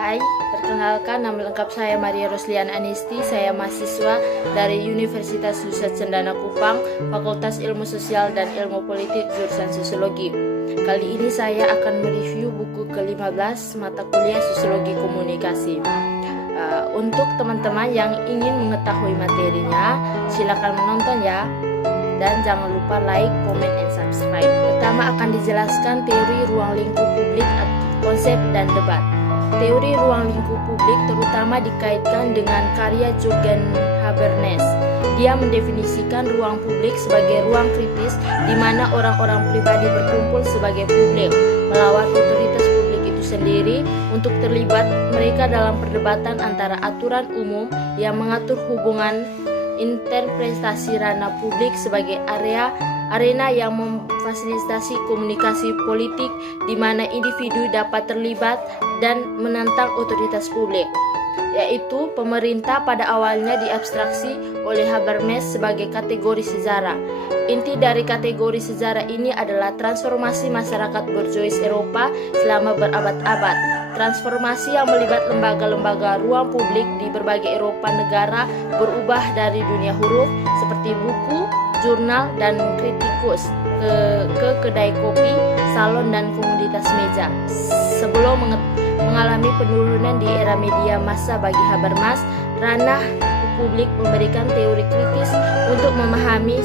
Hai, perkenalkan nama lengkap saya Maria Roslian Anisti. Saya mahasiswa dari Universitas Nusa Cendana Kupang, Fakultas Ilmu Sosial dan Ilmu Politik, jurusan Sosiologi. Kali ini saya akan mereview buku ke-15 mata kuliah Sosiologi Komunikasi. Untuk teman-teman yang ingin mengetahui materinya, silakan menonton ya. Dan jangan lupa like, comment, and subscribe. Pertama akan dijelaskan teori ruang lingkup publik, konsep dan debat. Teori ruang lingkup publik terutama dikaitkan dengan karya Jürgen Habermas. Dia mendefinisikan ruang publik sebagai ruang kritis di mana orang-orang pribadi berkumpul sebagai publik, melawan otoritas publik itu sendiri untuk terlibat mereka dalam perdebatan antara aturan umum yang mengatur hubungan interpretasi ranah publik sebagai arena yang memfasilitasi komunikasi politik di mana individu dapat terlibat dan menantang otoritas publik, yaitu pemerintah pada awalnya diabstraksi oleh Habermas sebagai kategori sejarah. Inti dari kategori sejarah ini adalah transformasi masyarakat borjuis Eropa selama berabad-abad. Transformasi yang melibat lembaga-lembaga ruang publik di berbagai Eropa negara berubah dari dunia huruf seperti buku, jurnal, dan kritikus ke kedai kopi, salon, dan komoditas meja. Sebelum mengalami penurunan di era media massa bagi Habermas, ranah publik memberikan teori kritis untuk memahami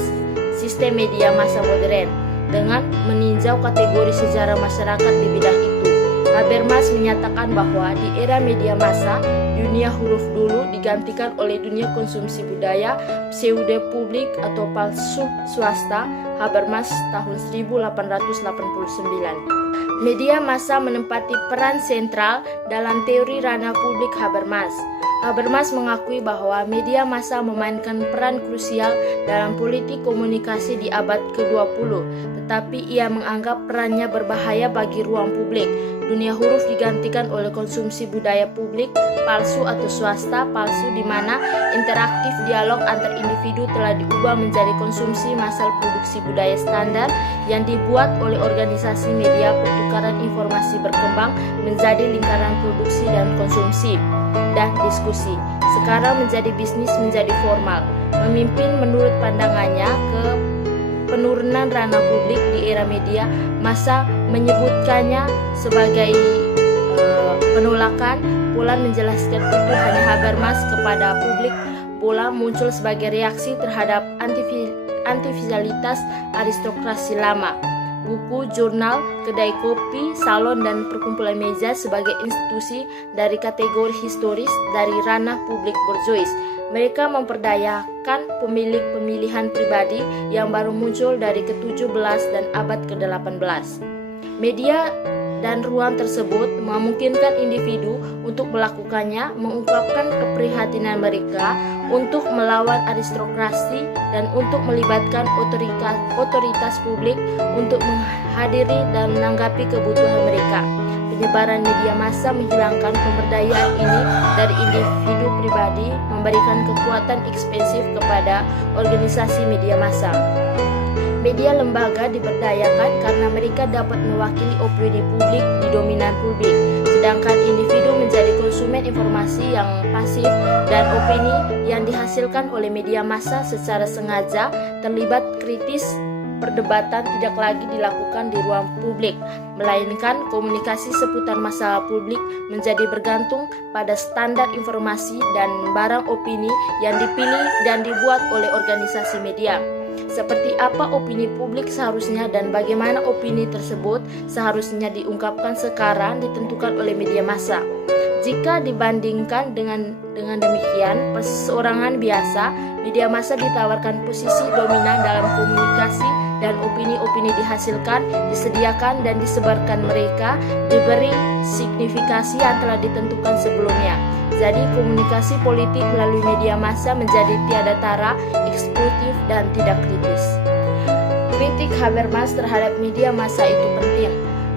sistem media massa modern dengan meninjau kategori sejarah masyarakat di bidang itu. Habermas menyatakan bahwa di era media massa, dunia huruf dulu digantikan oleh dunia konsumsi budaya, pseudo publik atau palsu swasta. Habermas tahun 1889. Media massa menempati peran sentral dalam teori ranah publik Habermas. Habermas mengakui bahwa media massa memainkan peran krusial dalam politik komunikasi di abad ke-20, tetapi ia menganggap perannya berbahaya bagi ruang publik. Dunia huruf digantikan oleh konsumsi budaya publik, palsu atau swasta, palsu di mana interaktif dialog antar individu telah diubah menjadi konsumsi massal produksi budaya standar yang dibuat oleh organisasi media. Pertukaran informasi berkembang menjadi lingkaran produksi dan konsumsi dan diskusi. Sekarang menjadi bisnis, menjadi formal. Memimpin menurut pandangannya ke penurunan ranah publik di era media massa, menyebutkannya sebagai penolakan. Polan menjelaskan itu hanya Habermas kepada publik pula muncul sebagai reaksi terhadap antivisibilitas aristokrasi lama. Buku, jurnal, kedai kopi, salon, dan perkumpulan meja sebagai institusi dari kategori historis dari ranah publik borjuis. Mereka memperdayakan pemilihan pribadi yang baru muncul dari ke-17 dan abad ke-18. Media dan ruang tersebut memungkinkan individu untuk melakukannya, mengungkapkan keprihatinan mereka untuk melawan aristokrasi dan untuk melibatkan otoritas publik untuk menghadiri dan menanggapi kebutuhan mereka. Penyebaran media massa menghilangkan pemberdayaan ini dari individu pribadi, memberikan kekuatan ekspansif kepada organisasi media massa. Media lembaga diberdayakan karena mereka dapat mewakili opini publik di dominan publik, sedangkan individu menjadi konsumen informasi yang pasif dan opini yang dihasilkan oleh media massa secara sengaja terlibat kritis. Perdebatan tidak lagi dilakukan di ruang publik, melainkan komunikasi seputar masalah publik menjadi bergantung pada standar informasi dan barang opini yang dipilih dan dibuat oleh organisasi media. Seperti apa opini publik seharusnya dan bagaimana opini tersebut seharusnya diungkapkan sekarang ditentukan oleh media massa. Jika dibandingkan dengan demikian, perseorangan biasa, media massa ditawarkan posisi dominan dalam komunikasi dan opini-opini dihasilkan, disediakan, dan disebarkan mereka diberi signifikasi yang telah ditentukan sebelumnya. Jadi komunikasi politik melalui media massa menjadi tiada tara, eksklusif, dan tidak kritis. Kritik Habermas terhadap media massa itu penting.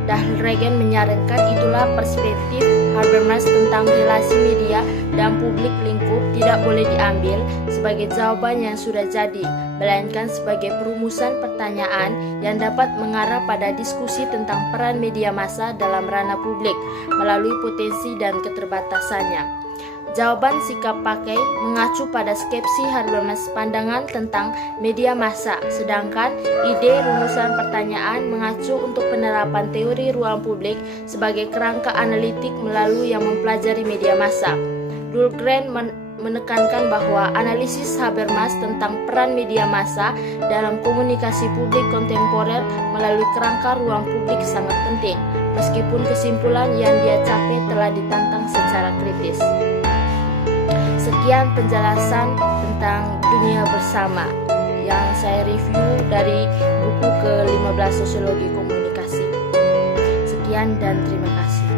Dahlgren menyarankan itulah perspektif Habermas tentang relasi media dan publik lingkup tidak boleh diambil sebagai jawaban yang sudah jadi, melainkan sebagai perumusan pertanyaan yang dapat mengarah pada diskusi tentang peran media massa dalam ranah publik melalui potensi dan keterbatasannya. Jawaban sikap pakai mengacu pada skepsi Habermas pandangan tentang media massa, sedangkan ide rumusan pertanyaan mengacu untuk penerapan teori ruang publik sebagai kerangka analitik melalui yang mempelajari media massa. Dahlgren menekankan bahwa analisis Habermas tentang peran media massa dalam komunikasi publik kontemporer melalui kerangka ruang publik sangat penting, meskipun kesimpulan yang dia capai telah ditantang secara kritis. Sekian penjelasan tentang dunia bersama yang saya review dari buku ke-15 Sosiologi Komunikasi. Sekian dan terima kasih.